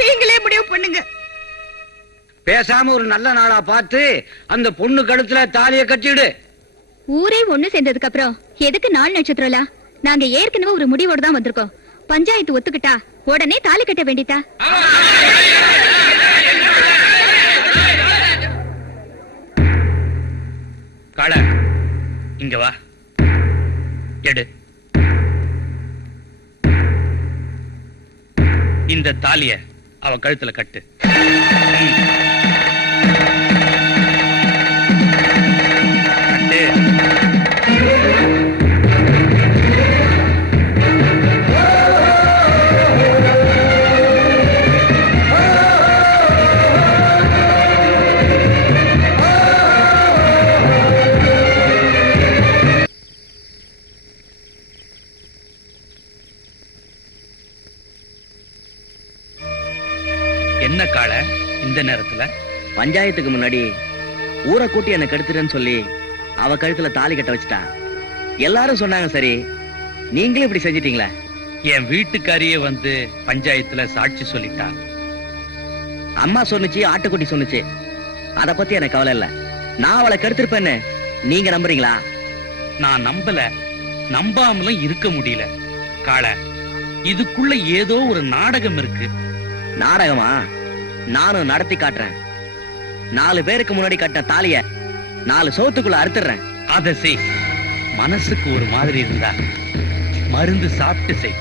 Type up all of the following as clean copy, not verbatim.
நீங்களே முடிவு பண்ணுங்க. பேசாம ஒரு நல்ல நாளா பார்த்து அந்த பொண்ணு கழுத்துல தாலிய கட்டிடு. ஊரே ஒண்ணு சேர்ந்ததுக்கு அப்புறம் எதுக்கு 4 நட்சத்திரம்ல? நாங்க ஏற்கனவே ஒரு முடிவோடு தான் வந்திருக்கோம். பஞ்சாயத்து ஒத்துக்கிட்டா உடனே தாலி கட்ட வேண்டியதா? காள, இங்க வா. எடு. இந்த தாலிய அவ கழுத்துல கட்டு. என்ன காள இந்த நேரத்துல? பஞ்சாயத்துக்கு முன்னாடி ஊரை கூட்டி என்ன கெடுத்துறேன்னு சொல்லி அவ கழுத்துல தாலி கட்ட வச்சுட்டா. எல்லாரும் சொன்னாங்க சரி, நீங்களும் இப்படி செஞ்சிட்டீங்களா? என் வீட்டுக்காரியே வந்து பஞ்சாயத்துல சாட்சி சொல்லிட்டா. அம்மா சொன்னுச்சு, ஆட்டுக்குட்டி சொன்னுச்சு. அத பத்தி எனக்கு கவலை இல்ல. நான் அவளை கெடுத்திருப்பேன்னு நீங்க நம்புறீங்களா? நான் நம்பல, நம்பாமலும் இருக்க முடியல. காள, இதுக்குள்ள ஏதோ ஒரு நாடகம் இருக்கு. நாடகமா? நானும் நடத்தி காட்டுறேன். 4 பேருக்கு முன்னாடி கட்ட தாலிய 4 சோத்துக்குள்ள அறுத்துறேன். அத செய். மனசுக்கு ஒரு மாதிரி இருந்தா மருந்து சாப்பிட்டு செய்.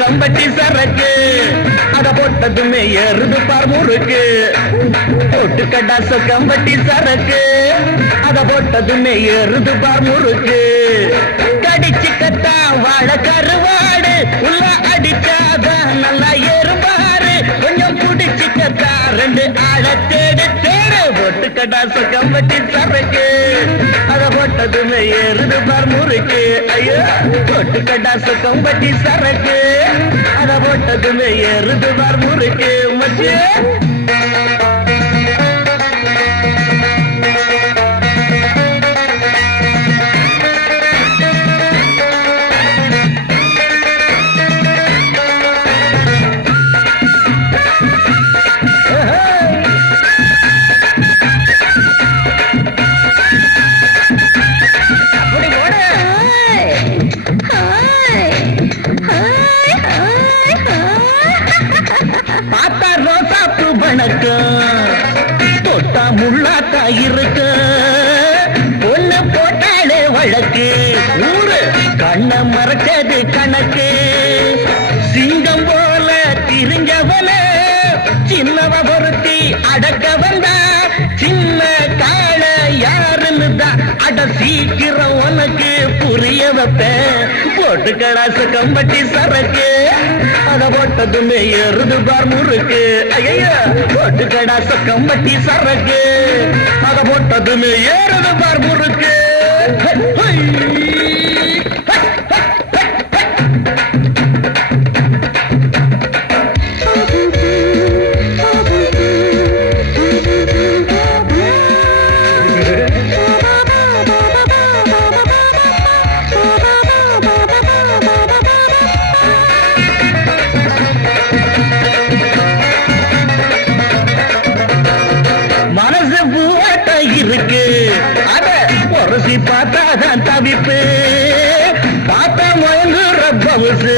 கம்பட்டி சரக்கு அத போட்டதுமே ஏறுது பார் முறுக்கு. போட்டு கடாச கம்பட்டி சரக்கு அத போட்டதுமே ஏறுது பார் முறுக்கு. கடிச்சு கத்தா வாழ கருவாடு உள்ள அடிச்சாதான் நல்லா ஏறுபாரு. கொஞ்சம் குடிச்சு கத்தா 2 ஆள தேடு தேடு. போட்டு கடாச கம்பட்டி சரக்கு அத போட்டதுமே ஏறுது பார் முறுக்கு. ஐயோ, போட்டு கடாச கம்பட்டி சரக்கு அத போட்டதுமே ஏறுது பார் முறுக்கு. மச்சே தொட்டா முள்ளாத்தா இருக்கு. ஒண்ணு போட்டாலே வழக்கு. ஊரு கண்ண மறைச்சது கணக்கு. சிங்கம் போல திரிஞ்சவன சின்னவ பொருத்தி அடக்க வந்தா. சின்ன கால யாருன்னு தான் அட சீக்கிரம் உனக்கு புரிய வைப்பேன். போட்டு கடாச கம்பட்டி சரக்கு அத போட்டதுமே ஏறுது பார் முறுக்கு. ஐயா, போட்டு கடாச கம்பட்டி சரக்கு அத போட்டதுமே ஏறுது பார் முறுக்கு. பார்த்தாதான் தவிப்பு. பார்த்தா மயங்குற பவுசு.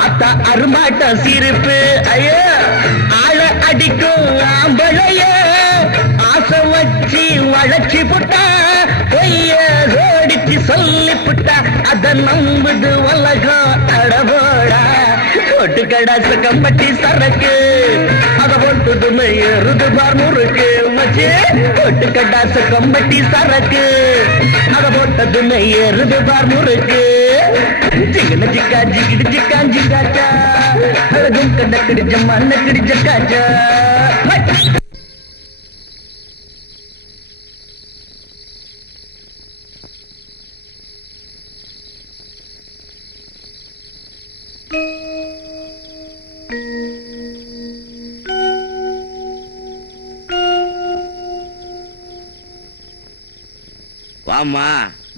ஆத்தா அருமாட்ட சிரிப்பு. ஐயோ, ஆள அடிக்கும் ஆம்பளைய ஆசை வச்சு வளர்ச்சி புட்டா. பொய்ய ஓடிச்சு சொல்லி புட்டா. அத நம்புது உலகம் அடவோடா. போட்டு கடாச கம்பட்டி சரக்கு அத போட்டுதுமே ஏறுது பார் முறுக்கு. மச்சே, போட்டு கடாச கம்பட்டி சரக்கு அத போட்டதுமே ஏறுது பார் முறுக்கு. ஜிகன ஜிக்கா ஜிகிடு ஜிக்கா ஜிகாச்சா. அழகும் டக்கடி ஜம்மா நக்கடி ஜக்காச்சா வாமா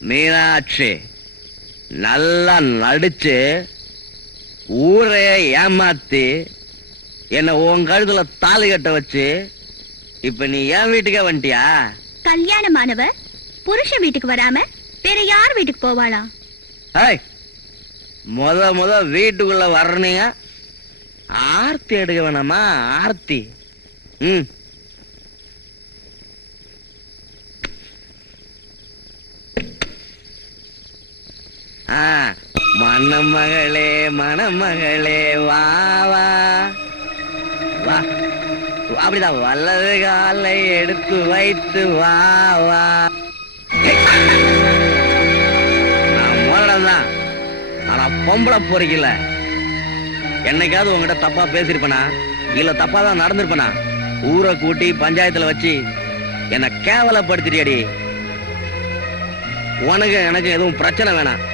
மீனாட்சி, நல்லா நடிச்சு ஊரைய ஏமாத்தி என்ன உன் கழுத்துல தாலி கட்ட வச்சு இப்ப நீ என் வீட்டுக்கே வந்துட்டியா? கல்யாணமானவ புருஷன் வீட்டுக்கு வராம வேற யார் வீட்டுக்கு போவாளாம்? ஹாய், முத வீட்டுக்குள்ள வர்றீங்க, ஆர்த்தி எடுக்க வேணாமா? ஆர்த்தி. ம், மணமகளே மணமகளே வா வா வா, அப்படிதான் வலது காலை எடுத்து வைத்து வா வா. நான் முதலதான், ஆனா பொம்பளை பொறிக்கல. என்னைக்காவது உங்ககிட்ட தப்பா பேசிருப்பனா இல்ல தப்பா தான் நடந்திருப்பனா? ஊரை கூட்டி பஞ்சாயத்துல வச்சு என்ன கேவலப்படுத்திட்டியடி. உனக்கு எனக்கு எதுவும் பிரச்சனை வேணாம்.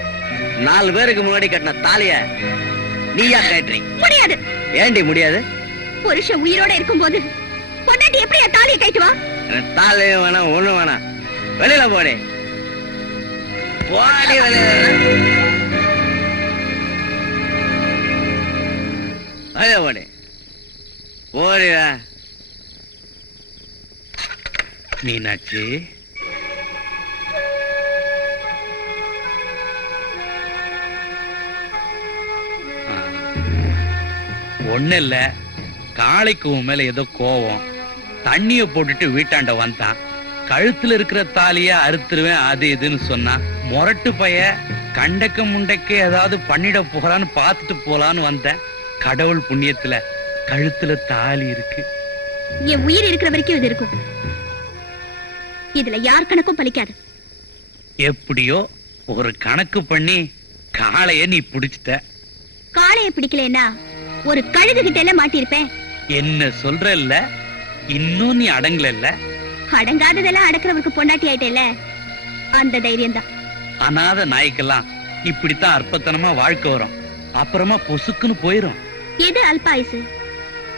4 பேருக்கு முன்னாடி கட்டின தாலிய நீயா கட்டுறீ? முடியாது. ஏண்டி முடியாது? புருஷன் உயிரோட இருக்கும்போது பொண்டாட்டி எப்படியா தாலியை கட்டுவா? தாலியும் வேணாம், ஒண்ணும் வேணாம். வெளியில போடி, போடி வெளியில. வெளியில போடி, போடியா. மீனாட்சி, ஒண்ணு இல்ல, காளைக்கு உன் மேல ஏதோ கோவம். தண்ணிய போட்டுட்டு வீட்டாண்ட வந்தான். கழுத்துல இருக்கிற தாலிய அறுத்துருவேன் அது இதுன்னு சொன்னான். முரட்டு பைய, கண்டக்க முண்டக்க ஏதாவது பண்ணிட போகலான்னு பார்த்துட்டு போலான்னு வந்தேன். கடவுள் புண்ணியத்துல கழுத்துல தாலி இருக்கு. என் உயிர் இருக்கிற வரைக்கும் இது இருக்கும். இதுல யார் கணக்கும் பலிக்காது. எப்படியோ ஒரு கணக்கு பண்ணி காளைய நீ பிடிச்சிட்ட. காளைய பிடிக்கலன்னா ஒரு கழுகு கிட்ட எல்லாம் மாட்டிருப்பேன். என்ன சொல்ற இல்ல, இன்னும் நீ அடங்கல இல்ல. அடங்காததெல்லாம் அடக்கிறவருக்கு பொண்டாட்டி ஆயிட்டேல, அந்த தைரியம் தான். அனாத நாய்க்கெல்லாம் இப்படித்தான் அற்பத்தனமா வாழ்க்கை வரும், அப்புறமா பொசுக்குன்னு போயிரும். எது அல்பாயுசு?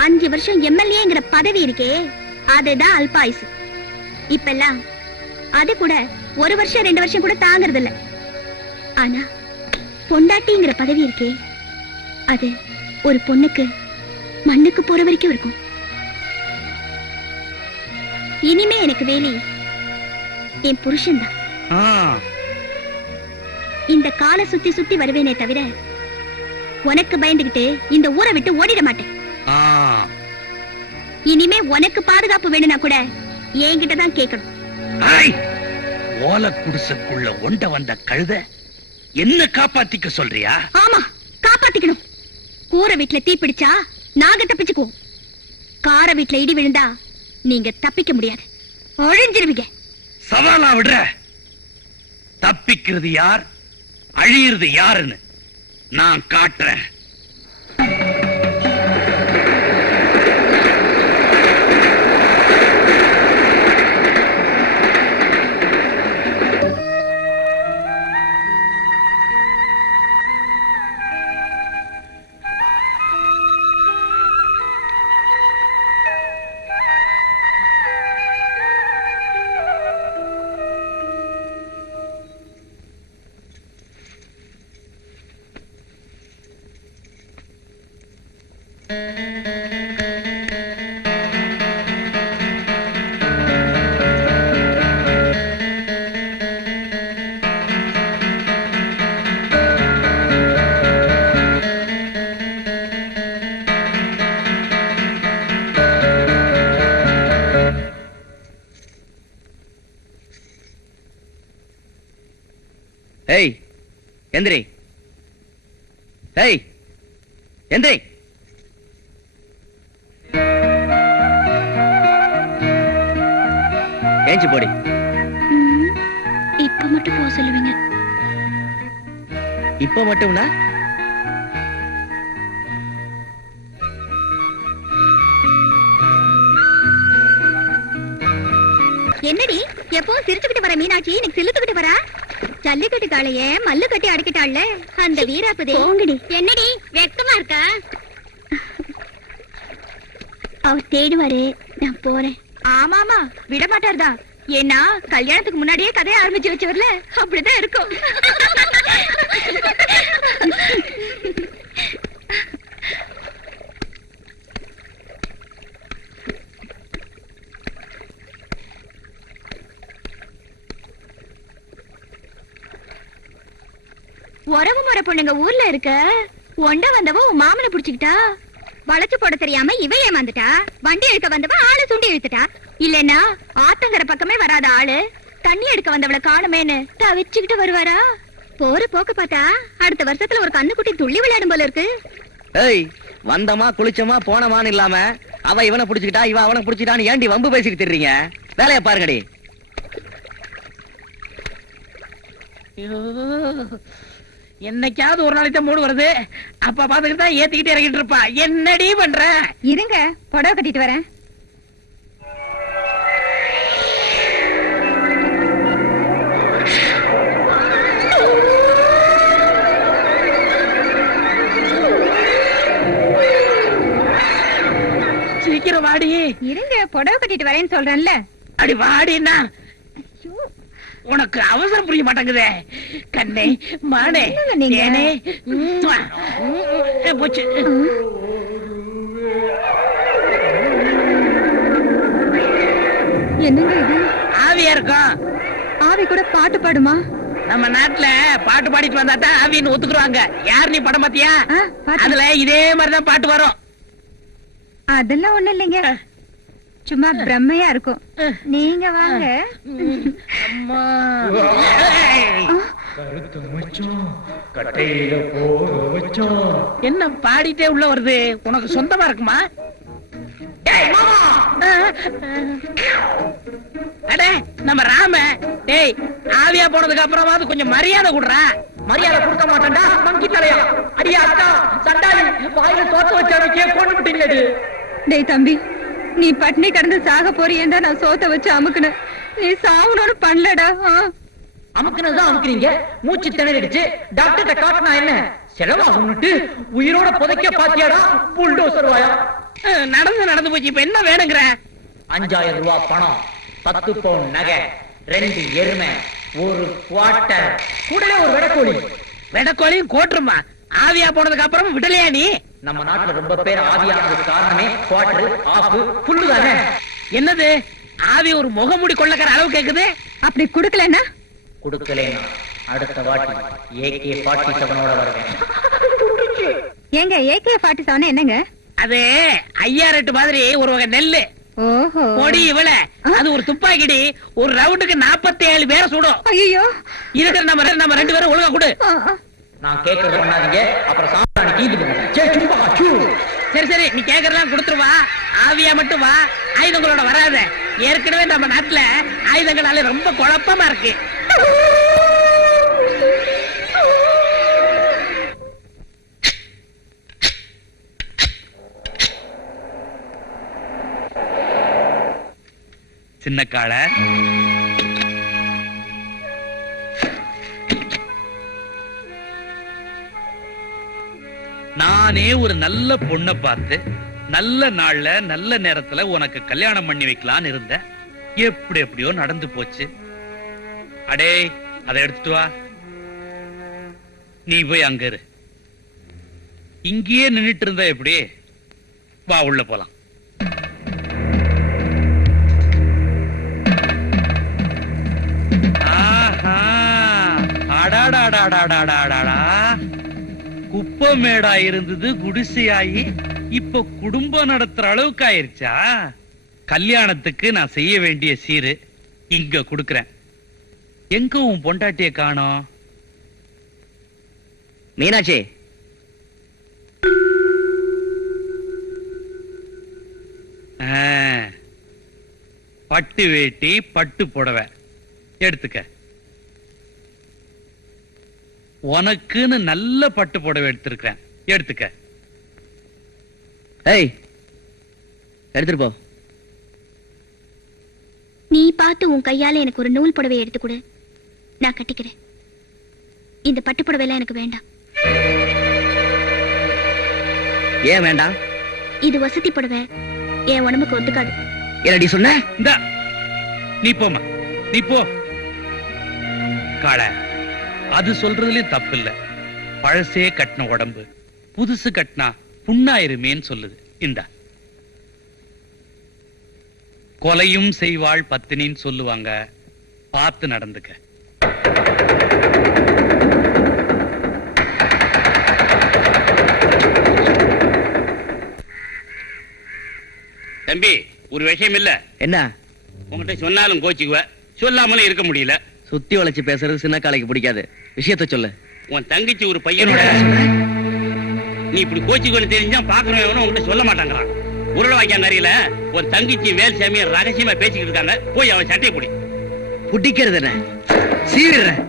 5 வருஷம் எம்எல்ஏங்கிற பதவி இருக்கே, அதுதான் அல்பாயுசு. இப்பெல்லாம் அது கூட 1 வருஷம் 2 வருஷம் கூட தாங்கறது இல்ல. ஆனா பொண்டாட்டிங்கிற பதவி இருக்கே, அது ஒரு பொண்ணுக்கு மண்ணுக்கு போற வரைக்கும் இருக்கும். இனிமே எனக்கு வேலி என் புருஷன் தான். ஆ, இந்த காலை சுத்தி சுத்தி வருவேனே தவிர உனக்கு பயந்துகிட்டு இந்த ஊரை விட்டு ஓடிட மாட்டேன். ஆ, இனிமே உனக்கு பாதுகாப்பு வேணும்னா கூட என்கிட்ட தான் கேட்கணும். ஐ, ஓலை குடிசைக்குள்ள ஒண்ட வந்த கழுத என்ன காப்பாத்திக்க சொல்றியா? ஆமா, காப்பாத்திக்கணும். கூரை வீட்டுல தீ பிடிச்சா நாங்க தப்பிச்சுக்குவோம். கார வீட்டுல இடி விழுந்தா நீங்க தப்பிக்க முடியாது, அழிஞ்சிருவீங்க. சவாலா விடுற? தப்பிக்கிறது யார், அழியிறது யாருன்னு நான் காட்டுறேன். ஏய் எந்திரி, ஏய் எந்திரி. ஏஞ்சி போடி. இப்ப மட்டும் போக சொல்லுவீங்க? இப்ப மட்டும்னா என்னடி எப்பவும் சிரிச்சுக்கிட்டு வர மீனாட்சி இன்னைக்கு சிலுத்துக்கிட்டு வரா? ஜல்லிக்கட்டு காளைய மல்லு கட்டி அடக்கிட்டாள்ல அந்த வீராப்பதே. போங்கடி. என்னடி வெக்கமா இருக்கா? அவர் தேடுவாரு, நான் போறேன். ஆமாமா விட மாட்டார்தான். ஏன்னா கல்யாணத்துக்கு முன்னாடியே கதையை ஆரம்பிச்சு வச்சவர்ல அப்படிதான் இருக்கும். உறவு முறை பொண்ணுங்க ஊர்ல இருக்க ஒண்ட வந்தவ உன் மாமனை புடிச்சுக்கிட்டா. வளைச்சு போட தெரியாம இவ ஏமாந்துட்டா. வண்டி எடுக்க வந்தவ ஆளை சுண்டி இழுத்துட்டா. இல்லன்னா ஆத்தங்கர பக்கமே வராத ஆளு தண்ணி எடுக்க வந்தவளை காணுமேன்னு தவிச்சுக்கிட்டு வருவாரா? போற போக்க பார்த்தா அடுத்த வருஷத்துல ஒரு கண்ணுக்குட்டி துள்ளி விளையாடும் போல இருக்கு. ஏய், வந்தமா குளிச்சமா போனமான்னு இல்லாம அவ இவனை புடிச்சுக்கிட்டா இவ அவனை புடிச்சுக்கிட்டான்னு ஏண்டி வம்பு பேசிக்கிட்டு இருக்கீங்க? வேலைய பாருங்கடி. என்னைக்காவது ஒரு நாளைக்கு தான் மூடு வருது. அப்ப பாத்துக்கிட்டு தான் ஏத்திக்கிட்டு இறங்கிட்டு இருப்பா. என்னடி பண்ற? இருங்க, புடவை கட்டிட்டு வரேன். சீக்கிரம் வாடி. இருங்க, புடவை கட்டிட்டு வரேன்னு சொல்றேன்ல. அடி வாடினா உனக்கு அவசரம் புரிய மாட்டேங்குதே. கண்ணே மானே தேனே போச்சு. என்னங்க இது? ஆவியா இருக்கும். ஆவி கூட பாட்டு பாடுமா? நம்ம நாட்டுல பாட்டு பாடிட்டு வந்தா தான் ஆவின்னு ஒத்துக்குறாங்க. யார் நீ படம் பாத்தியா? அதுல இதே மாதிரிதான் பாட்டு வரும். அதெல்லாம் ஒண்ணு இல்லைங்க, சும்மா பிரம்மையா இருக்கும். நீங்க வாங்க. அம்மா என்ன பாடிட்டே உள்ள வருது? உனக்கு சொந்தமா இருக்குமா? அடே நம்ம ராம. டேய், ஆவியா போனதுக்கு அப்புறமாவது கொஞ்சம் மரியாதை கொடுறா. மரியாதை கொடுக்க மாட்டேன்டா மங்கி தலையா. அடியா அக்கா சண்டாளி வாயில தோத்து வச்சாவே கொண்டு விட்டீங்களே. டேய் தம்பி, நீ பட்னி கடந்து சாக போறியேண்டா நான் சோத்த வச்சு அமுக்குனேன். நீ சாவணும்னு பண்ணலடா. அமுக்குனதான் அமுக்குறீங்க. மூச்சு திணறிடுச்சு. டாக்டர்கிட்ட காட்டினா என்ன செலவாகும்னுட்டு உயிரோட புதைக்க பாத்தியாடா புல்டோசர் வாயா. நடந்து போச்சு. இப்ப என்ன வேணுங்கிற? 5000 ரூபாய் பணம், 10 பவுன் நகை, 2 எருமை, ஒரு குவார்ட்டர், கூடவே ஒரு வெடக்கோழி. வெடக்கோழியும் கோட்டுருமா? ஆவியா போனதுக்கு அப்புறம் விடலையா நீ? நம்ம நாட்டுல ரொம்ப பேர் ஆவியானதுக்கு காரணமே குவார்ட்டர், ஆஃப், ஃபுல்லு தானே. என்னது ஆவி ஒரு முகமூடி கொள்ளக்கிற அளவு கேக்குது? அப்படி குடுக்கலன்னா? குடுக்கலைன்னா அடுத்த வாட்டி AK-47 வருவேன். ஏங்க AK-47 என்னங்க? அது 5008 மாதிரி ஒரு வகை நெல்லு. ஓஹோ. பொடி இவள அது ஒரு துப்பாக்கிடி. ஒரு ரவுண்டுக்கு 47 பேரை சுடும். ஐயோ, இருக்கிற நம்ம 2 பேரும் ஒழுங்கா கொடு. நான் கேக்குறது பண்ணாதீங்க, அப்புறம் சாப்பிடானி கீந்து போங்க. சரி நீ கேக்குறதெல்லாம் கொடுத்துருவா. ஆவியா மட்டும் வா, ஆயுதங்களோட வராத. ஏற்கனவே நம்ம நாட்டுல ஆயுதங்களால ரொம்ப குழப்பமா இருக்கு. சின்ன காளை, நானே ஒரு நல்ல பொண்ணை பார்த்து நல்ல நாள்ல நல்ல நேரத்துல உனக்கு கல்யாணம் பண்ணி வைக்கலான்னு இருந்தேன். எப்படியோ நடந்து போச்சு. அடே, அதை எடுத்துட்டு வா. நீ போய் அங்க இரு. இங்கேயே நின்னுட்டு இருந்தா எப்படி? வா, உள்ள போலாம். குப்பமேடா இருந்தது குடிசையாயி இப்ப குடும்பம் நடத்துற அளவுக்கு ஆயிருச்சா? கல்யாணத்துக்கு நான் செய்ய வேண்டிய சீரு இங்க குடுக்கறேன். எங்க உன் பொண்டாட்டிய காணோம்? மீனாட்சி, பட்டு வேட்டி பட்டு புடவை எடுத்துக்க. உனக்குன்னு நல்ல பட்டு புடவை எடுத்திருக்கிறேன், எடுத்துக்க. ஏய், எடுத்துட்டு போ. நீ பாரு பார்த்து உன் கையால எனக்கு ஒரு நூல் புடவை எடுத்து கொடு, நான் கட்டிக்கிறேன். இந்த பட்டு புடவைலாம் எனக்கு வேண்டாம். ஏன் வேண்டாம்? இது வசதி புடவை, என் உடம்புக்கு ஒத்துக்காது. என்னடி சொன்ன? இந்த நீ போமா, நீ போ. காள, அது சொல்றதுலயும் தப்பு இல்ல. பழசே கட்டின உடம்பு புதுசு கட்டினா புண்ணாயிருமேன்னு சொல்லுது. இந்த கொலையும் செய்வாள் பத்தினின்னு சொல்லுவாங்க, பார்த்து நடந்துக்க. தம்பி, ஒரு விஷயம் இல்ல. என்ன? உங்ககிட்ட சொன்னாலும் கோச்சிக்குவ, சொல்லாமலும் இருக்க முடியல. சுத்தி வளைச்சு பேசுறது சின்ன காலைக்கு பிடிக்காது. விஷயத்த சொல்லு. உன் தங்கச்சி ஒரு பையனோட நீ இப்படி கோச்சிக்கொண்டு தெரிஞ்சா பாக்குறவன் உங்ககிட்ட சொல்ல மாட்டாங்கறான். உருளை வாய்க்கான் அறியல உன் தங்கச்சி வேல்சாமி ரகசியமா பேசிக்கிட்டு இருக்காங்க. போய் அவன் சட்டையை பிடி. புடிக்கிறது என்ன? சீவிடுறேன்.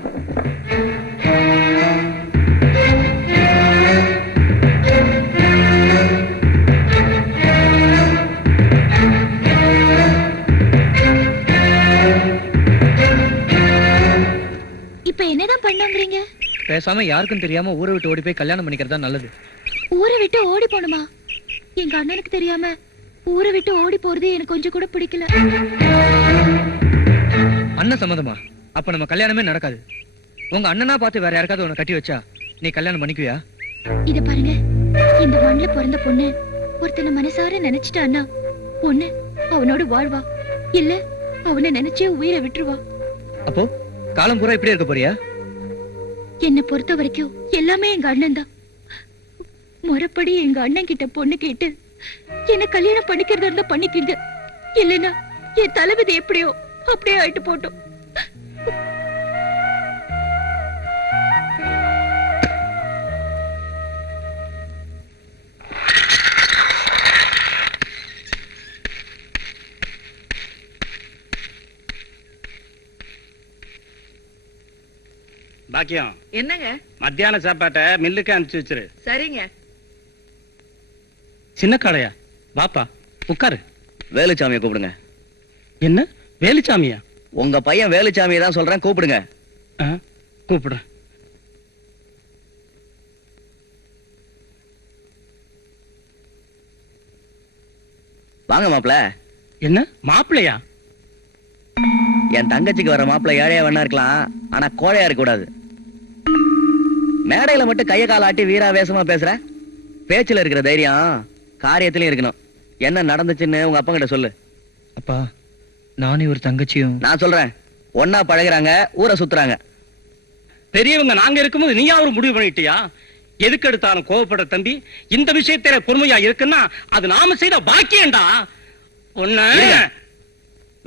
இப்ப என்னதான் பண்ணாங்கறீங்க? பேசாம யாருக்கும் தெரியாம ஊரை விட்டு ஓடி போய் கல்யாணம் பண்ணிக்கிறதா நல்லது. ஊரை விட்டு ஓடி போணுமா? எங்க அண்ணனுக்கு தெரியாம ஊரை விட்டு ஓடி போறது எனக்கு கொஞ்சம் கூட பிடிக்கல. அண்ணன் சம்மதமா? அப்ப நம்ம கல்யாணமே நடக்காது. உங்க அண்ணனா பார்த்து வேற யாருக்காவது உன்னை கட்டி வச்சா நீ கல்யாணம் பண்ணிக்குவியா? இத பாருங்க, இந்த மண்ணுல பிறந்த பொண்ணு ஒருத்தனை மனசார நினைச்சிட்டான்னா பொண்ணு அவனோட வாழ்வா, இல்ல அவனை நினைச்சே உயிரை விட்டுருவா. அப்போ காலம் பூரா இப்படியே இருக்க போறியா? என்னை பொறுத்த வரைக்கும் எல்லாமே எங்க அண்ணன் தான். முறைப்படி எங்க அண்ணன் கிட்ட பொண்ணு கேட்டு என்ன கல்யாணம் பண்ணிக்கிறதா இருந்தா பண்ணிக்கிங்க, இல்லைன்னா என் தலைவிதி எப்படியோ அப்படியே ஆயிட்டு போட்டோம். பாக்கியம், என்னங்க? மத்தியான சாப்பாட்டை மில்லுக்கு அனுப்பிச்சு வச்சிரு. சரிங்க. சின்ன காளையா, வாப்பா உட்காரு. வேலுச்சாமியை கூப்பிடுங்க. என்ன வேலுச்சாமியா? உங்க பையன் வேலுச்சாமியை தான் சொல்றேன், கூப்பிடுங்க. கூப்பிடுறேன். வாங்க மாப்பிள. என்ன மாப்பிள்ளையா? என் தங்கச்சிக்கு வர மாப்பிள ஏழையா வேணா இருக்கலாம், ஆனா கோழையா இருக்க கூடாது. மேடையில மட்டும் கைய கால ஆட்டி வீராவேசமா பேசுற, பேச்சுல இருக்கிற தைரியம் காரியத்திலயும் இருக்கணும். என்ன நடந்துச்சுன்னு உங்க அப்பா கிட்ட சொல்லு. அப்பா, நானே ஒரு தங்கச்சியும். நான் சொல்றேன், ஒன்னா பழகுறாங்க, ஊரை சுத்துறாங்க. பெரியவங்க நாங்க இருக்கும்போது நீயா ஒரு முடிவு பண்ணிட்டியா? எதுக்கு எடுத்தாலும் கோவப்படுற தம்பி, இந்த விஷயத்தில பொறுமையா இருக்குன்னா அது நாம செய்த பாக்கியம்டா. ஒண்ணு இருங்க.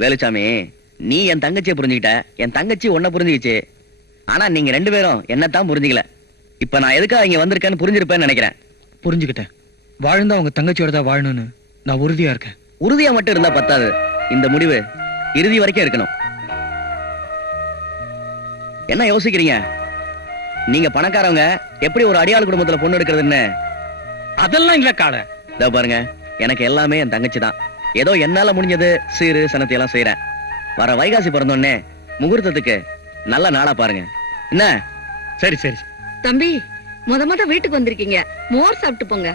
வேலுச்சாமி, நீ என் தங்கச்சியை புரிஞ்சுக்கிட்ட, என் தங்கச்சி உன்னை புரிஞ்சுக்கிச்சு. ஆனா நீங்க ரெண்டு பேரும் என்னத்தான் புரிஞ்சுக்கல. இப்ப நான் எதுக்காக இங்க வந்திருக்கேன்னு புரிஞ்சிருப்பேன்னு நினைக்கிறேன். புரிஞ்சுக்கிட்டேன். வாழ்ந்தா உங்க தங்கச்சியோட தான் வாழணும்னு நான் உறுதியா இருக்கேன். உறுதியா மட்டும் இருந்தா பத்தாது, இந்த முடிவு இறுதி வரைக்கும் இருக்கணும். என்ன யோசிக்கிறீங்க? நீங்க பணக்காரவங்க, எப்படி ஒரு அடியாள் குடும்பத்துல பொண்ணு எடுக்கிறதுன்னு? அதெல்லாம் இல்ல காளை. இதோ பாருங்க, எனக்கு எல்லாமே என் தங்கச்சி தான். ஏதோ என்னால முடிஞ்சது சீரு சனத்தை எல்லாம் செய்யறேன். வர வைகாசி பிறந்தோடனே முகூர்த்தத்துக்கு நல்ல நாளா பாருங்க. என்ன? சரி சரி. தம்பி, முத வீட்டுக்கு வந்திருக்கீங்க, மோர் சாப்பிட்டு போங்க.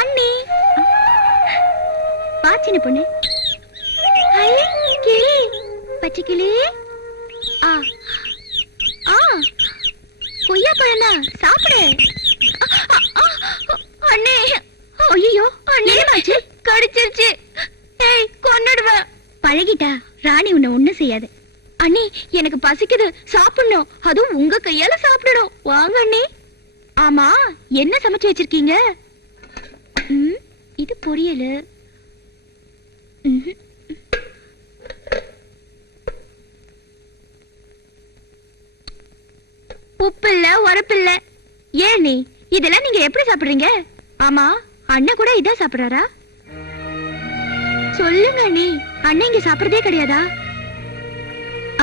அண்ணி, வா சின்ன பொண்ணு. ஐ, கிளி, பச்சை கிளி. ஆ ஆ, கொய்யா பழம்னா சாப்பிடு. அண்ணே, ஐயோ அண்ணே, என்னாச்சு? கடிச்சிருச்சு. ஏய், கொன்னுடுவ. பழகிட்டா ராணி உன்னை ஒண்ணும் செய்யாது. அண்ணே, எனக்கு பசிக்குது, சாப்பிடணும். அதுவும் உங்க கையால சாப்பிடணும். வாங்க அண்ணே. ஆமா, என்ன சமைச்சு வச்சிருக்கீங்க? இது பொரியல். உப்பு இல்ல, உரப்பு இல்ல. ஏன் நீ இதெல்லாம் நீங்க எப்படி சாப்பிடுறீங்க? ஆமா, அண்ணன் கூட இதான் சாப்பிடுறாரா? சொல்லுங்க நீ, அண்ணன் இங்க சாப்பிடுறதே கிடையாதா?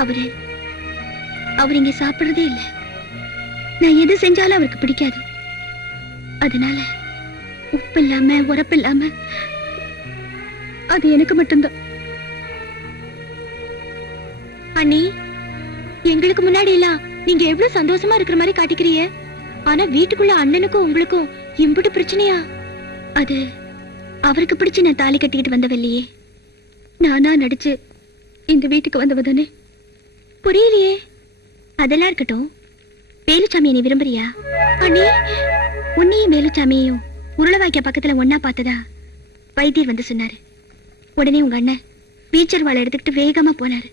அவர் இங்க சாப்பிடுறதே இல்ல. நான் எது செஞ்சாலும் அவருக்கு பிடிக்காது. அதனால உப்பு இல்லாம உரப்பு இல்லாம அது எனக்கு மட்டும்தான். அண்ணி, எங்களுக்கு முன்னாடி எல்லாம் நீங்க எவ்வளவு சந்தோஷமா இருக்கிற மாதிரி காட்டிக்கிறீங்க. ஆனா வீட்டுக்குள்ள அண்ணனுக்கும் உங்களுக்கும் இம்புட்டு பிரச்சனையா? அது அவருக்கு பிடிச்சு நான் தாலி கட்டிக்கிட்டு வந்தவல்லையே, நானா நடிச்சு இந்த வீட்டுக்கு வந்தவ தானே. புரியலையே. அதெல்லாம் இருக்கட்டும், வேலுச்சாமி நீ விரும்புறியா? அண்ணி, உன்னையும் வேலுச்சாமியையும் உருளவாய்க்க பக்கத்துல ஒன்னா பார்த்ததா வைத்தியர் வந்து சொன்னாரு. உடனே உங்க அண்ணன் பீச்சர் வாழை எடுத்துக்கிட்டு வேகமா போனாரு.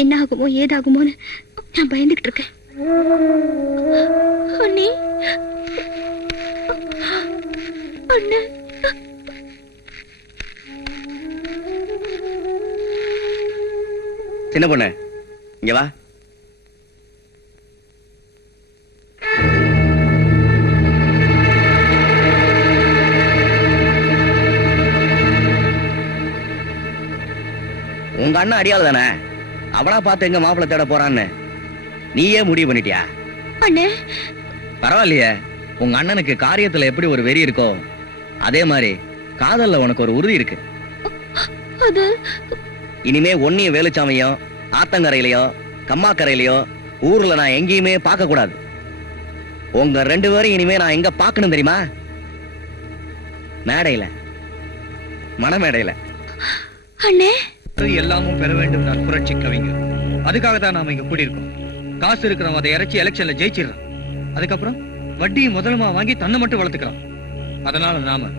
என்ன ஆகுமோ ஏதாகுமோன்னு நான் பயந்துகிட்டு இருக்கேன். அண்ணி, அண்ணன். சின்ன பொண்ணு, இங்க வா. உங்க அண்ணன் அடியாள் தானே, அவனா பார்த்து எங்க மாப்பிள்ளை தேட போறான்னு நீயே முடிவு பண்ணிட்டியா? அண்ணே, பரவாயில்லையே. உங்க அண்ணனுக்கு காரியத்துல எப்படி ஒரு வெறி இருக்கோ அதே மாதிரி காதல்ல உனக்கு ஒரு உறுதி இருக்கு. அது இனிமே ஒன்னியும் வேலுச்சாமியும் ஆத்தங்கரையிலயோ கம்மாக்கரையிலயோ ஊர்ல நான் எங்கேயுமே பார்க்க கூடாது. உங்க 2 பேரும் இனிமே நான் எங்க பார்க்கணும் தெரியுமா? மேடையில, மணமேடையில. அண்ணே, எல்லாமும் பெற வேண்டும் நான் புரட்சி கவிஞர். அதுக்காக தான் நாம இங்க கூடியிருக்கோம். காசு இருக்கிறவன் அதை இறைச்சி எலெக்ஷன்ல ஜெயிச்சிடறான். அதுக்கப்புறம் வட்டியை முதலமா வாங்கி தன்னை மட்டும் வளர்த்துக்கிறான். அதனால நாம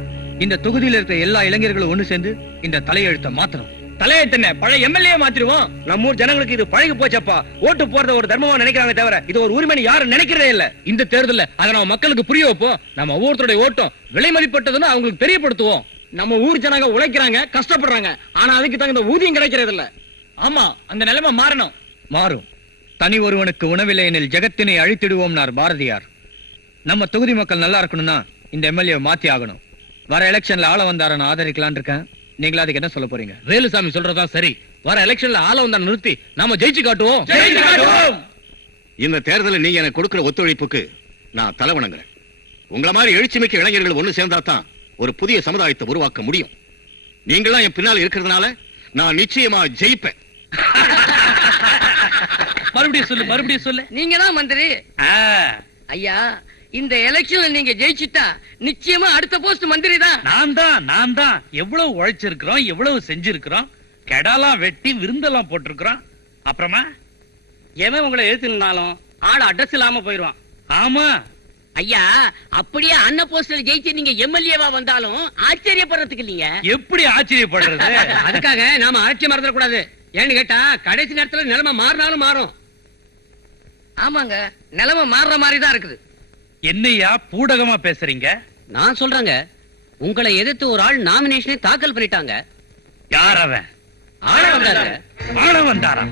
இந்த தொகுதியில இருக்கிற எல்லா இளைஞர்களும் ஒண்ணு சேர்ந்து இந்த தலையெழுத்தை மாத்தணும். தலையெழுத்தன பழைய எம்எல்ஏ மாத்திருவோம். நம்ம ஊர் ஜனங்களுக்கு இது பழகி போச்சப்பா. ஓட்டு போறத ஒரு தர்மமா நினைக்கிறாங்க தவிர இது ஒரு உரிமைன்னு யாரும் நினைக்கிறதே இல்ல. இந்த தேர்தல்ல அதை நம்ம மக்களுக்கு புரிய வைப்போம். நம்ம ஒவ்வொருத்தருடைய ஓட்டும் விலை மதிப்பட்டதுன்னு அவங்களுக்கு தெரியப்படுத்துவோம். நம்ம ஊர் ஜனங்க உழைக்கிறாங்க, கஷ்டப்படுறாங்க. ஆனா அதுக்கு தகுந்த ஊதியம் கிடைக்கிறது இல்ல. ஆமா, அந்த நிலைமை மாறணும். மாறும். தனி ஒருவனுக்கு உணவில்லை எனில் ஜெகத்தினை அழித்திடுவோம்னார் பாரதியார். நம்ம தொகுதி மக்கள் நல்லா இருக்கணும்னா இந்த எம்எல்ஏ மாத்தி ஆகணும். வர எலெக்ஷன்ல ஆள வந்தார நான் ஆதரிக்கலான் இருக்கேன். நீங்களா அதுக்கு என்ன சொல்ல போறீங்க? வேலுசாமி சொல்றதா சரி. வர எலெக்ஷன்ல ஆள வந்தா நிறுத்தி நாம ஜெயிச்சு காட்டுவோம். இந்த தேர்தலில் நீங்க எனக்கு கொடுக்கிற ஒத்துழைப்புக்கு நான் தலை வணங்குறேன். உங்களை மாதிரி எழுச்சிமிக்க இளைஞர்கள் ஒண்ணு சேர்ந்தா தான் ஒரு புதிய சமுதாயத்தை உருவாக்க முடியும். நீங்களாம் என் பின்னால் இருக்கிறதுனால நான் நிச்சயமா ஜெயிப்பேன். மறுபடியும் சொல்லு. நீங்க தான் மந்திரி. ஐயா, இந்த எலெக்ஷன்ல நீங்க ஜெயிச்சிட்டா நிச்சயமா அடுத்த போஸ்ட் மந்திரி தான். நான் தான் எவ்வளவு உழைச்சிருக்கிறோம், எவ்வளவு செஞ்சிருக்கிறோம். கெடாலாம் வெட்டி விருந்தெல்லாம் போட்டிருக்கிறோம். அப்புறமா எவன் உங்களை எழுத்துனாலும் ஆள் அட்ரஸ் இல்லாம போயிருவான். ஆமா ஐயா, அப்படியே அன்ன போஸ்ட்ல ஜெயிச்சு நீங்க எம்எல்ஏவா வந்தாலும் ஆச்சரியப்படுறதுக்கு இல்லீங்க. எப்படி ஆச்சரியப்படுறது? அதுக்காக நாம ஆட்சி மறந்துட கூடாது. ஏன்னு கேட்டா கடைசி நேரத்துல நிலைமை மாறினாலும் மாறும். ஆமாங்க, நிலைமை மாறுற மாதிரி தான் இருக்குது. என்னையா பூடகமா பேசுறீங்க? நான் சொல்றேங்க, உங்களை எதிர்த்து ஒரு ஆள் நாமினேஷனை தாக்கல் பண்ணிட்டாங்க. யார் அவன்? ஆள வந்தாரு. ஆள வந்தாரா?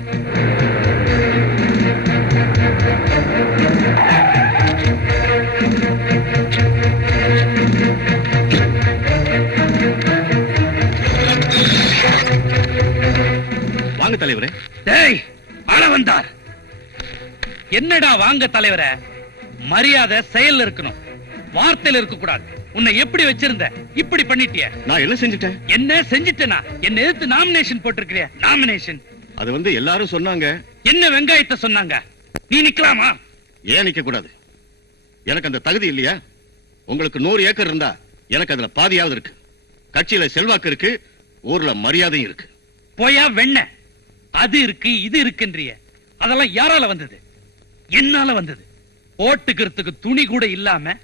வாங்க தலைவரே. டேய், ஆள வந்தார். என்னடா வாங்க தலைவரே? மரியாதை செயல்ல இருக்கணும், வார்த்தையில இருக்க கூடாது. உன்னை எப்படி வச்சிருந்த இப்படி பண்ணிட்டிய? நான் என்ன செஞ்சுட்டேன்? என்ன செஞ்சிட்டனா? என்ன எதிர்த்து நாமினேஷன் போட்டிருக்கிறியா? நாமினேஷன் அது வந்து எல்லாரும் சொன்னாங்க. என்ன வெங்காயத்தை சொன்னாங்க? நீ நிக்கலாமா? ஏன் நிக்க கூடாது? எனக்கு அந்த தகுதி இல்லையா? உங்களுக்கு 100 ஏக்கர் இருந்தா எனக்கு அதுல பாதியாவது இருக்கு. கட்சியில செல்வாக்கு இருக்கு, ஊர்ல மரியாதையும் இருக்கு. போயா வெண்ண, அது இருக்கு இது இருக்குன்றிய. அதெல்லாம் யாரால வந்தது? என்னால வந்தது. போட்டுக்கிறதுக்கு துணி கூட இல்லாம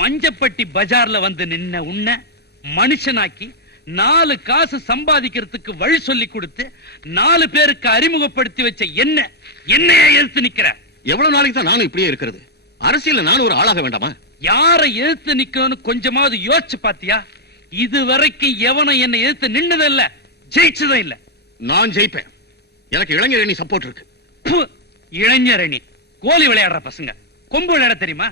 மஞ்சப்பட்டி பஜார்ல வந்து நின்ன உன்னை மனுஷனாக்கி 4 காசு சம்பாதிக்கிறதுக்கு வழி சொல்லி கொடுத்து 4 பேருக்கு அறிமுகப்படுத்தி வச்ச என்னைய எதிர்த்து நிக்கிற? எவ்வளவு நாளைக்கு தான் நானும் இப்படியே இருக்கிறது? அரசியல்ல நானும் ஒரு ஆளாக வேண்டாமா? யாரை எதிர்த்து நிக்கணும்னு கொஞ்சமாவது யோசிச்சு பாத்தியா? இது வரைக்கும் எவனும் என்னை எதிர்த்து நின்னதும் இல்ல, ஜெயிச்சதும் இல்ல. நான் ஜெயிப்பேன். எனக்கு இளைஞரணி சப்போர்ட் இருக்கு. ப்பு, இளைஞரணி கோலி விளையாடுற பசங்க. கொம்பு விளையாட தெரியுமா?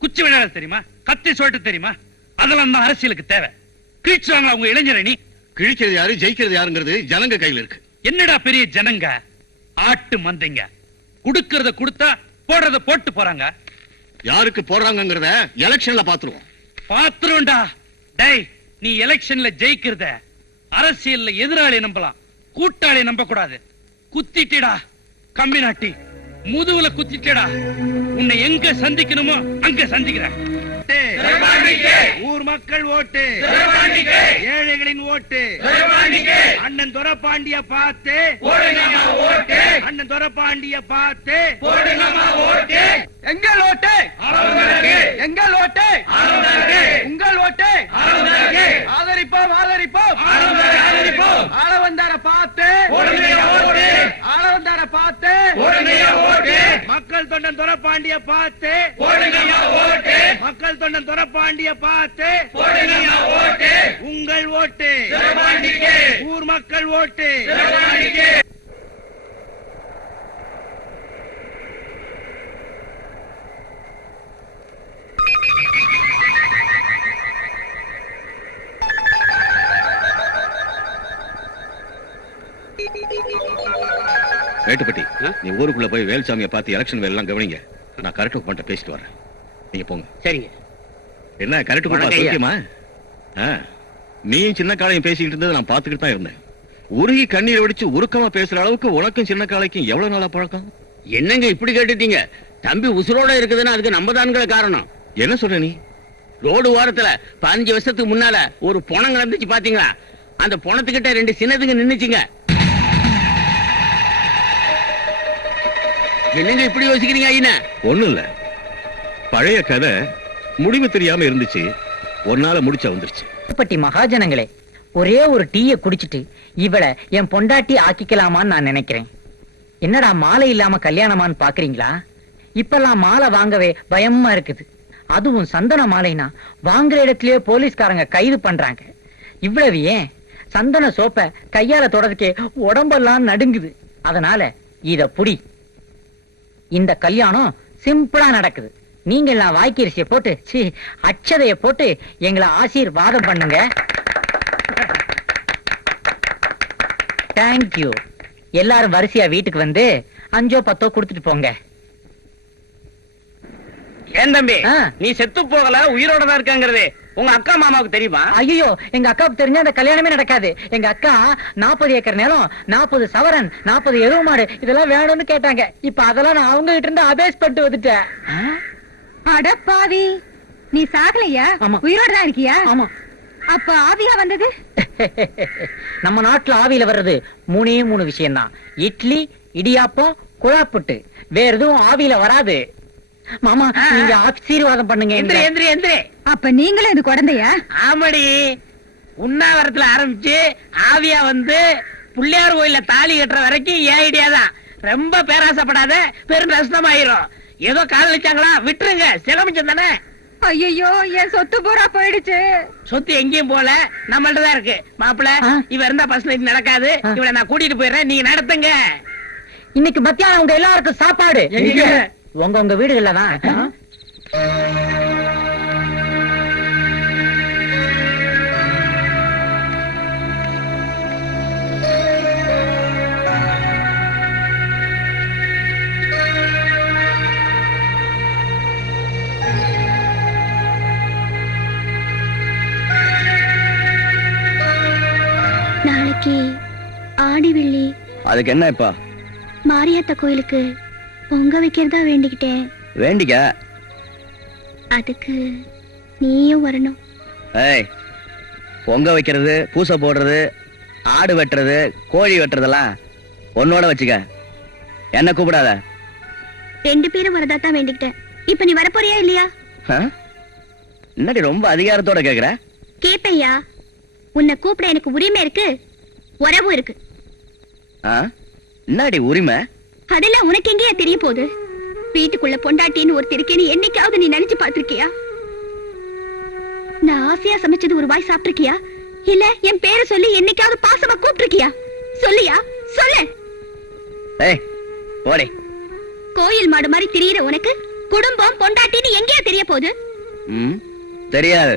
குச்சி விளையாட தெரியுமா? கத்தி சொல்லிட்டு தெரியுமா? அதெல்லாம் தான் அரசியலுக்கு தேவை. கிழிச்சுவாங்க அவங்க இளைஞரணி. கிழிக்கிறது யாரு, ஜெயிக்கிறது யாருங்கிறது ஜனங்க கையில இருக்கு. என்னடா பெரிய ஜனங்க? ஆட்டு மந்தைங்க குடுக்கறத கொடுத்தா போடுறத போட்டு போறாங்க. யாருக்கு போடுறாங்கங்கறத எலெக்ஷன்ல பாத்துருவோம். பாத்துருண்டா. டேய், நீ எலெக்ஷன்ல ஜெயிக்கிறத அரசியல்ல எதிராளி நம்பலாம், கூட்டாளி நம்ப கூடாது. குத்திட்டடா கம்பி நாட்டி, முதுகுல குத்திட்டடா. உன்னை எங்க சந்திக்கணுமோ அங்க சந்திக்கிறேன். ஊர் மக்கள் ஓட்டு, ஏழைகளின் ஓட்டு, அண்ணன் துரப்பாண்டிய பார்த்து அண்ணன் துரப்பாண்டிய பார்த்து எங்கள் ஓட்டு, எங்கள் ஓட்டு, உங்கள் ஓட்டு, ஆதரிப்போம், ஆதரிப்போம், ஆள வந்தார பார்த்து, ஆள வந்தார பார்த்து, மக்கள் தொண்டன் துரப்பாண்டிய பார்த்து, மக்கள் தொண்டன் துரப்பாண்டிய பார்த்து உங்கள் ஓட்டு, ஊர் மக்கள் ஓட்டு. மேட்டுப்பட்டி, நீ ஊருக்குள்ள போய் வேலுசாமியை பார்த்து எலெக்ஷன் வேலையெல்லாம் கவனிங்க. நான் கரெக்ட் பண்ணிட்டு பேசிட்டு வரேன். நீங்க போங்க. சரிங்க. என்ன கரெக்ட் பண்ணா வணக்கம் ஐயா. சௌக்கியமா? நீயும் சின்ன காளையும் பேசிக்கிட்டு இருந்தது நான் பார்த்துக்கிட்டு தான் இருந்தேன். உருகி கண்ணீர் வடிச்சு உருக்கமா பேசுற அளவுக்கு உனக்கும் சின்ன காளைக்கும் எவ்வளவு நாளா பழக்கம்? என்னங்க இப்படி கேட்டுட்டீங்க? தம்பி உசுரோட இருக்குதுன்னா அதுக்கு நம்ம தான்கிற காரணம். என்ன சொல்ற நீ? ரோடு ஓரத்துல 15 வருஷத்துக்கு முன்னால ஒரு பொணம் கிடந்துச்சு பாத்தீங்களா? அந்த பொணத்துக்கிட்ட 2 சின்னதுங்க நின்னுச்சுங்க. என்னங்க இப்படி யோசிக்கிறீங்க ஐயா? ஒண்ணும் இல்ல, பழைய கதை முடிவு தெரியாம இருந்துச்சு, ஒரு நாள முடிச்சா வந்துருச்சு. பட்டி மகாஜனங்களே, ஒரே ஒரு டீயை குடிச்சிட்டு இவளை என் பொண்டாட்டி ஆக்கிக்கலாமான்னு நான் நினைக்கிறேன். என்னடா மாலை இல்லாம கல்யாணமான்னு பாக்குறீங்களா? இப்பெல்லாம் மாலை வாங்கவே பயமா இருக்குது. அதுவும் சந்தன மாலைனா வாங்குற இடத்திலேயே போலீஸ்காரங்க கைது பண்றாங்க. இவ்வளவு ஏன், சந்தன சோப்ப கையால தொடர்க்கே உடம்பெல்லாம் நடுங்குது. அதனால இத புடி. இந்த கல்யாணம் சிம்பிளா நடக்குது. நீங்க எல்லாம் வாய்க்கரிசியை போட்டு அச்சதைய போட்டு எங்களை ஆசீர்வாதம் பண்ணுங்க. தேங்க்யூ. எல்லாரும் வரிசையா வீட்டுக்கு வந்து 5 or 10 கொடுத்துட்டு போங்க. ஏன் தம்பி, ஆ. நீ செத்து போகல, உயிரோட தான் இருக்காங்கிறது உங்க அக்கா மாமாவுக்கு தெரியுமா? ஐயோ, எங்க அக்காவுக்கு தெரிஞ்சா அந்த கல்யாணமே நடக்காது. எங்க அக்கா 40 ஏக்கர் நிலம், 40 சவரன், 40 எருவு மாடு இதெல்லாம் வேணும்னு கேட்டாங்க. இப்ப அதெல்லாம் நான் அவங்க கிட்ட இருந்து அபேஸ் பட்டு வந்துட்டேன். அட பாவி, நீ சாகலையா? ஆமா. உயிரோட தான் இருக்கியா? ஆமா. அப்ப ஆவியா வந்தது? நம்ம நாட்டுல ஆவியில வர்றது 3 விஷயம்தான். இட்லி, இடியாப்பம், குழாப்புட்டு. வேற எதுவும் ஆவியில வராது. மாமா, நீங்க ஆசீர்வாதம் பண்ணுங்க. எந்திரி எந்திரி எந்திரி. அப்ப நீங்களும் இது குழந்தையா? ஆமாடி, உண்ணாவிரத்துல ஆரம்பிச்சு ஆவியா வந்து பிள்ளையார் கோயில்ல தாலி கட்டுற வரைக்கும் என் ஐடியா தான். ரொம்ப பேராசப்படாத, பெரும் நஷ்டமாயிரும். ஏதோ காதலிச்சாங்களா, விட்டுருங்க, சிலமிச்சம் தானே. ஐயோ, என் சொத்து பூரா போயிடுச்சு. சொத்து எங்கேயும் போல, நம்மள்ட்ட தான் இருக்கு. மாப்பிள்ள, இவ இருந்தா பஸ் நைட் நடக்காது. இவளை நான் கூட்டிட்டு போயிடுறேன், நீங்க நடத்துங்க. இன்னைக்கு மத்தியானம் உங்க எல்லாருக்கும் சாப்பாடு உங்க வீடுகள்ல தான். நாளைக்கு ஆடி வெள்ளி. அதுக்கு என்ன இப்ப? மாரியாத்தா கோயிலுக்கு பொங்க வைக்கிறதா வேண்டிக்கிட்டேன். வேண்டிக்க. அதுக்கு நீயும் வரணும். ஏய், பொங்க வைக்கிறது, பூசை போடுறது, ஆடு வெட்டுறது, கோழி வெட்டுறதெல்லாம் உன்னோட வச்சுக்க. என்ன கூப்பிடாத. 2 பேரும் வரதா தான் வேண்டிக்கிட்டேன். இப்ப நீ வரப்போறியா இல்லையா? என்னடி ரொம்ப அதிகாரத்தோட கேக்குற? கேப்பையா, உன்னை கூப்பிட எனக்கு உரிமை இருக்கு, உறவு இருக்கு. என்னடி உரிமை? அதெல்லாம் உனக்கு எங்கேயா தெரிய போகுது? வீட்டுக்குள்ள பொண்டாட்டின்னு ஒருத்தர் இருக்கேன்னு என்னைக்காவது நீ நினைச்சு பாத்திருக்கியா? நான் ஆசையா சமைச்சது ஒரு வாய் சாப்பிட்டிருக்கியா? இல்ல என் பேரை சொல்லி என்னைக்காவது பாசமா கூப்பிட்டிருக்கியா? சொல்லியா, சொல்லு. ஏய், போடி. கோயில் மாடு மாதிரி திரியிற உனக்கு குடும்பம் பொண்டாட்டின்னு எங்கேயா தெரிய போகுது? தெரியாது.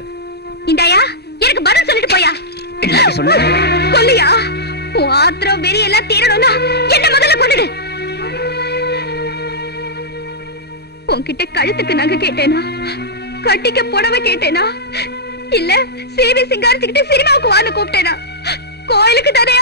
இந்தாயா, எனக்கு பதில் சொல்லிட்டு போயா. இல்ல சொல்லு. சொல்லியா, உன் ஆத்திரம் வெறி எல்லாம் தீரணும்னா என்ன முதல்ல கொண்டுடு. உன்கிட்ட கழுத்துக்கு நகை கேட்டேனா, கட்டிக்க புடவை கேட்டேனா, இல்ல சேவை சிங்காரிச்சுக்கிட்டு சினிமாவுக்கு வான்னு கூப்பிட்டேனா? கோயிலுக்கு தானே